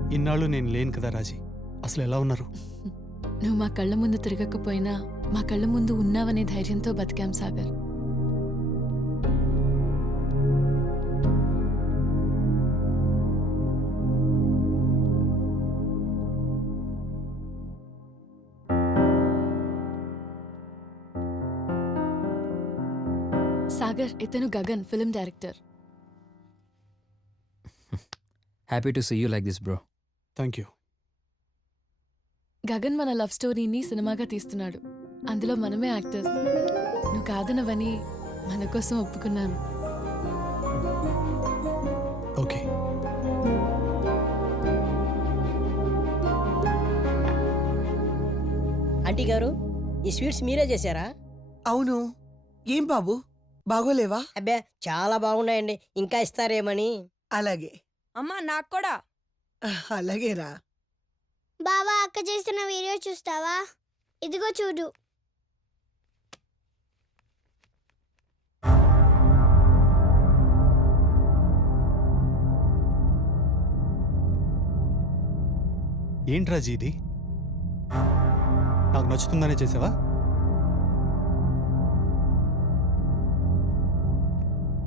ఇన్నాళ్ళు నేను లేను కదా రాజీ. అసలు ఎలా ఉన్నారు? నువ్వు మా కళ్ళ ముందు తిరగకపోయినా మా కళ్ళ ముందు ఉన్నావనే ధైర్యంతో బతికాం సాగర్. సాగర్, ఇతను Gagan, film director. Happy to see you like this bro. Thank you. Gagan మన లవ్ స్టోరీని సినిమాగా తీస్తున్నాడు. అందులో మనమే యాక్టర్స్. నువ్వు కాదనవని మన కోసం ఒప్పుకున్నాను. ఓకే. ఆంటీ గారు, ఈ స్వీట్స్ మీరే చేశారా? అవును. ఏం బాబు, బాగోలేవా? అబ్బే, చాలా బాగున్నాయండి. ఇంకా ఇస్తారేమని. అలాగే. అమ్మా నాకు కూడా. అలాగేరా. బావా, అక్క చేస్తున్న వీడియో చూస్తావా? ఇదిగో చూడు. ఏంటి రాజీ ఇది? నాకు నచ్చుతుందనే చేసావా?